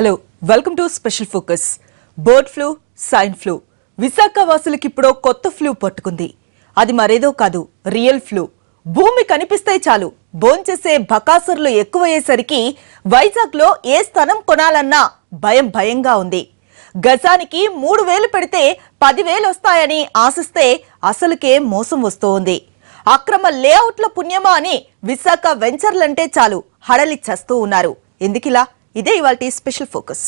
Hello welcome to special focus. Bird flu, swine flu. Visakha వాసులకి ఇప్పుడు కొత్త ఫ్లూ పట్టుకుంది. అది మరేదో కాదు, రియల్ ఫ్లూ. భూమి కనిపిస్తే చాలు భోంచేసే బకాసురులు ఎక్కువయ్యేసరికి వైజాగ్ లో ఏ స్థలం కొనాలన్నా భయంగా ఉంది. గజానికి 3,000 పెడితే 10,000 వస్తాయని ఆశిస్తే అసలుకే మోసం వస్తోంది. అక్రమ లేఅవుట్ల పుణ్యమా అని విశాఖ వెంచర్లంటే చాలు హడలి చస్తూ ఉన్నారు. ఎందుకిలా? ఇదే ఇవాల్టి స్పెషల్ ఫోకస్.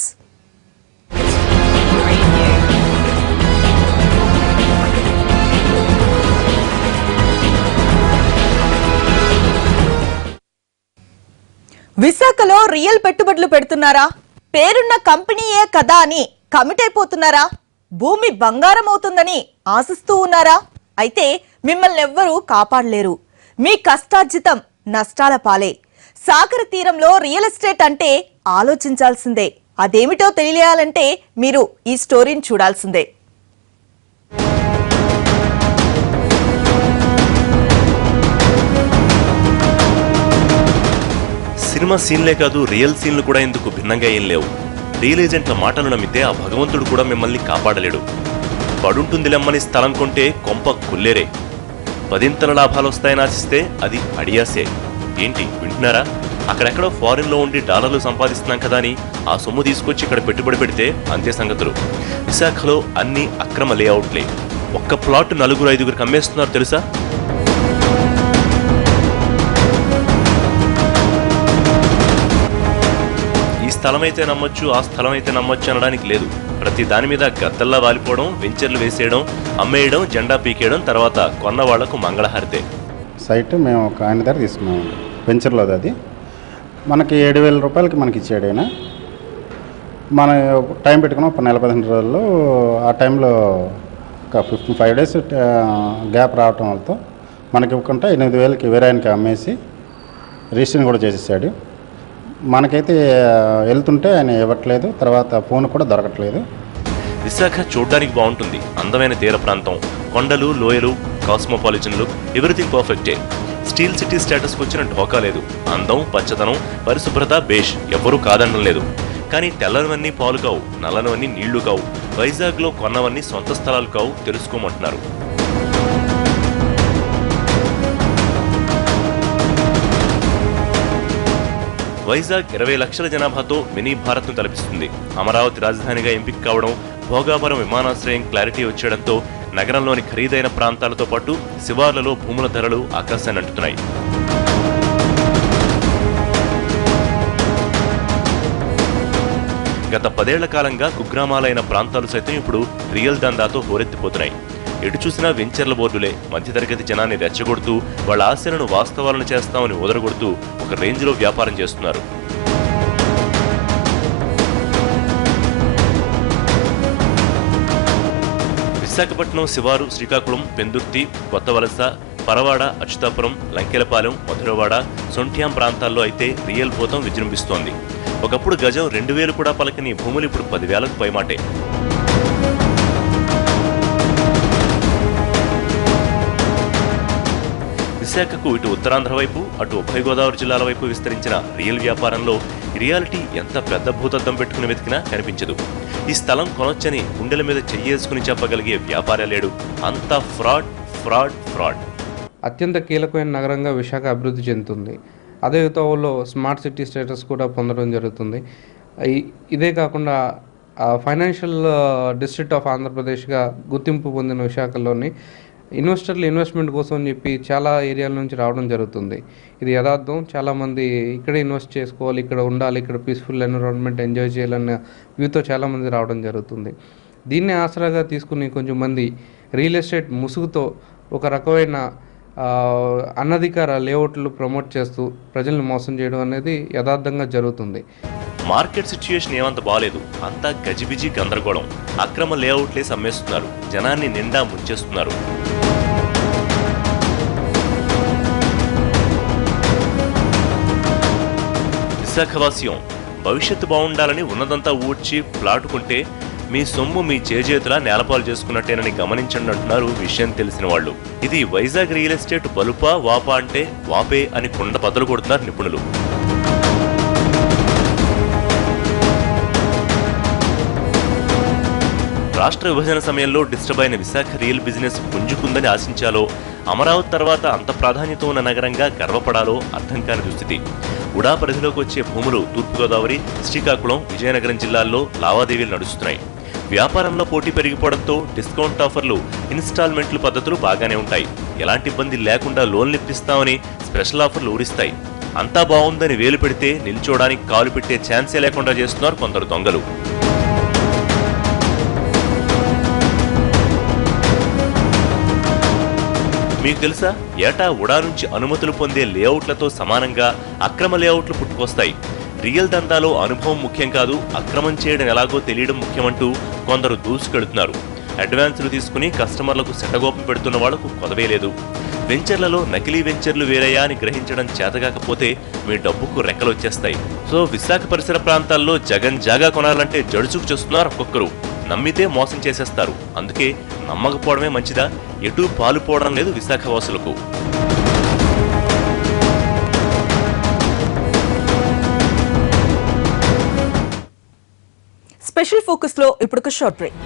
విశాఖలో రియల్ పెట్టుబడులు పెడుతున్నారా? పేరున్న కంపెనీయే కదా అని కమిట్ అయిపోతున్నారా? భూమి బంగారం అవుతుందని ఆశిస్తూ ఉన్నారా? అయితే మిమ్మల్ని ఎవ్వరూ కాపాడలేరు. మీ కష్టార్జితం నష్టాల పాలే. సాగర తీరంలో రియల్ ఎస్టేట్ అంటే ఆలోచించాల్సిందే. అదేమిటో తెలియాలంటే మీరు ఈ స్టోరీని చూడాల్సిందే. సినిమా సీన్లే కాదు, రియల్ సీన్లు కూడా ఇందుకు భిన్నంగా ఏం లేవు. రియల్ ఏజెంట్ల మాటలు నమ్మితే ఆ భగవంతుడు కూడా మిమ్మల్ని కాపాడలేడు. పడుంటుందిలెమ్మని స్థలం కొంటే కొంప కుల్లేరే. 10 లాభాలు వస్తాయని ఆశిస్తే అది అడియాసే. ఏంటి వింటున్నారా? అక్కడెక్కడో ఫారిన్లో ఉండి డాలర్లు సంపాదిస్తున్నాం కదా అని ఆ సొమ్ము తీసుకొచ్చి ఇక్కడ పెట్టుబడి పెడితే అంతే సంగతులు. విశాఖలో అన్ని అక్రమ లేఅవుట్లే. ఒక్క ప్లాట్ 4-5 అమ్మేస్తున్నారు తెలుసా? స్థలం అయితే నమ్మొచ్చు, ఆ స్థలం అయితే నమ్మొచ్చు అనడానికి లేదు. ప్రతి దాని మీద గద్దల్లా వాలిపోవడం, వెంచర్లు వేసేయడం, అమ్మేయడం, జెండా పీకేయడం, తర్వాత కొన్న వాళ్లకు మంగళహారతే. సైట్ మేము ఒక ఆయన దగ్గర తీసుకున్నాము, వెంచర్లో. అది మనకి 7,000 రూపాయలకి మనకి ఇచ్చాడు ఆయన. మన టైం పెట్టుకున్నాం ఒక నెల 15 రోజుల్లో. ఆ టైంలో ఒక 5 డేస్ గ్యాప్ రావటం వల్ల మనకి ఇవ్వకుండా 8,000కి వేరే ఆయనకి అమ్మేసి రిజిస్ట్రేషన్ కూడా చేసేసాడు. మనకైతే వెళ్తుంటే ఆయన ఇవ్వట్లేదు, తర్వాత ఫోన్ కూడా దొరకట్లేదు. విశాఖ చూడ్డానికి బాగుంటుంది. అందమైన తీర ప్రాంతం, కొండలు, లోయలు, కాస్మోపాలిటన్లు, ఎవ్రీథింగ్ పర్ఫెక్టే. స్టీల్ సిటీ స్టేటస్కి వచ్చిన ఢోకా లేదు. అందం, పచ్చదనం, పరిశుభ్రత బేష్, ఎవ్వరూ కాదనడం లేదు. కానీ తెల్లనివన్నీ పాలు కావు, నల్లనివన్నీ నీళ్లు కావు. వైజాగ్లో కొన్నవన్నీ సొంత స్థలాలు కావు, తెలుసుకోమంటున్నారు. వైజాగ్ 20 లక్షల జనాభాతో మినీ భారత్ను తలపిస్తుంది. అమరావతి రాజధానిగా ఎంపిక కావడం, భోగాపురం విమానాశ్రయం క్లారిటీ వచ్చేయడంతో నగరంలోని ఖరీదైన ప్రాంతాలతో పాటు శివార్లలో భూముల ధరలు ఆకాశాన్ని అంటున్నాయి. గత 10 ఏళ్ల కాలంగా కుగ్రామాలైన ప్రాంతాలు సైతం ఇప్పుడు రియల్ దందాతో హోరెత్తిపోతున్నాయి. ఎటు చూసినా వెంచర్ల బోర్డులే. మధ్యతరగతి జనాన్ని రెచ్చగొడుతూ, వాళ్ళ ఆశలను వాస్తవాలను చేస్తామని ఓదరగొడుతూ ఒక రేంజ్లో వ్యాపారం చేస్తున్నారు. విశాఖపట్నం శివారు, శ్రీకాకుళం, పెందుర్తి, కొత్తవలస, పరవాడ, అచ్యుతాపురం, లంకెలపాలెం, మధురవాడ, సొంఠ్యాం ప్రాంతాల్లో అయితే రియల్ భూతం విజృంభిస్తోంది. ఒకప్పుడు గజం 2,000 కూడా పలకని భూములు ఇప్పుడు 10,000కు పైమాటే. విశాఖకు ఇటు ఉత్తరాంధ్ర వైపు, అటు ఉభయ గోదావరి జిల్లాల వైపు విస్తరించిన రియల్ వ్యాపారంలో రియాలిటీ ఎంత పెద్ద భూతద్దం పెట్టుకుని వెతికినా కనిపించదు. ఈ స్థలం కొనొచ్చని గుండెల మీద చెయ్యేసుకుని చెప్పగలిగే వ్యాపార లేడు. అంతా ఫ్రాడ్ ఫ్రాడ్ ఫ్రాడ్. అత్యంత కీలకమైన నగరంగా విశాఖ అభివృద్ధి చెందుతుంది. అదే తోవలో స్మార్ట్ సిటీ స్టేటస్ కూడా పొందడం జరుగుతుంది. ఇదే కాకుండా ఫైనాన్షియల్ డిస్ట్రిక్ట్ ఆఫ్ ఆంధ్రప్రదేశ్గా గుర్తింపు పొందిన విశాఖలోని ఇన్వెస్టర్లు ఇన్వెస్ట్మెంట్ కోసం అని చెప్పి చాలా ఏరియాల నుంచి రావడం జరుగుతుంది. ఇది యథార్థం. చాలామంది ఇక్కడే ఇన్వెస్ట్ చేసుకోవాలి, ఇక్కడ ఉండాలి, ఇక్కడ పీస్ఫుల్ ఎన్విరాన్మెంట్ ఎంజాయ్ చేయాలన్న వ్యూతో చాలామంది రావడం జరుగుతుంది. దీన్నే ఆసరాగా తీసుకుని కొంచెం మంది రియల్ ఎస్టేట్ ముసుగుతో ఒక రకమైన అనధికార లేఅవుట్లు ప్రమోట్ చేస్తూ ప్రజల్ని మోసం చేయడం అనేది యథార్థంగా జరుగుతుంది. మార్కెట్ సిచ్యుయేషన్ ఏమంత బాలేదు. అంతా గజిబిజి గందరగోళం. అక్రమ లేఅవుట్లే సమ్మేస్తున్నారు, జనాన్ని నిండా ముంచేస్తున్నారు. విశాఖవాస్యం భవిష్యత్తు బాగుండాలని ఉన్నదంతా ఊడ్చి ప్లాటుకుంటే మీ సొమ్ము మీ చేజేతులా నేలపాలు చేసుకున్నట్టేనని గమనించండి అంటున్నారు విషయం తెలిసిన వాళ్ళు. ఇది వైజాగ్ రియల్ ఎస్టేట్ బలుపా వాపా అంటే వాపే అని కుండ బద్దలు కొడుతున్నారు నిపుణులు. రాష్ట్ర విభజన సమయంలో డిస్టర్బ్ అయిన విశాఖ రియల్ బిజినెస్ పుంజుకుందని ఆశించాలో, అమరావతి తర్వాత అంత ప్రాధాన్యత ఉన్న నగరంగా గర్వపడాలో అర్థం కాని దుస్థితి. ఉడా పరిధిలోకి వచ్చే భూములు తూర్పుగోదావరి, శ్రీకాకుళం, విజయనగరం జిల్లాల్లో లావాదేవీలు నడుస్తున్నాయి. వ్యాపారంలో పోటీ పెరిగిపోవడంతో డిస్కౌంట్ ఆఫర్లు, ఇన్స్టాల్మెంట్లు పద్ధతులు బాగానే ఉంటాయి. ఎలాంటి ఇబ్బంది లేకుండా లోన్లు ఇప్పిస్తామని స్పెషల్ ఆఫర్లు ఊరిస్తాయి. అంతా బాగుందని వేలు పెడితే నిల్చోడానికి కాలు పెట్టే ఛాన్సే లేకుండా చేస్తున్నారు కొందరు దొంగలు. మీకు తెలుసా, ఏటా ఉడా నుంచి అనుమతులు పొందే లేఅవుట్లతో సమానంగా అక్రమ లేఅవుట్లు పుట్టుకొస్తాయి. రియల్ దందాలో అనుభవం ముఖ్యం కాదు, అక్రమం చేయడం ఎలాగో తెలియడం ముఖ్యమంటూ కొందరు దూసుకెడుతున్నారు. అడ్వాన్సులు తీసుకుని కస్టమర్లకు సెటగోపం పెడుతున్న వాళ్లకు కొదవే లేదు. వెంచర్లలో నకిలీ వెంచర్లు వేరయ్యా అని గ్రహించడం చేతగాకపోతే మీ డబ్బుకు రెక్కలొచ్చేస్తాయి. సో విశాఖ పరిసర ప్రాంతాల్లో జగన్ జాగా కొనాలంటే జడుచుకు చూస్తున్నారు ఒక్కొక్కరు. నమ్మితే మోసం చేసేస్తారు. అందుకే నమ్మకపోవడమే మంచిదా? ఎటూ పాలుపోవడం లేదు విశాఖ వాసులకు. స్పెషల్ ఫోకస్ లో ఇప్పుడు ఒక షార్ట్ బ్రేక్.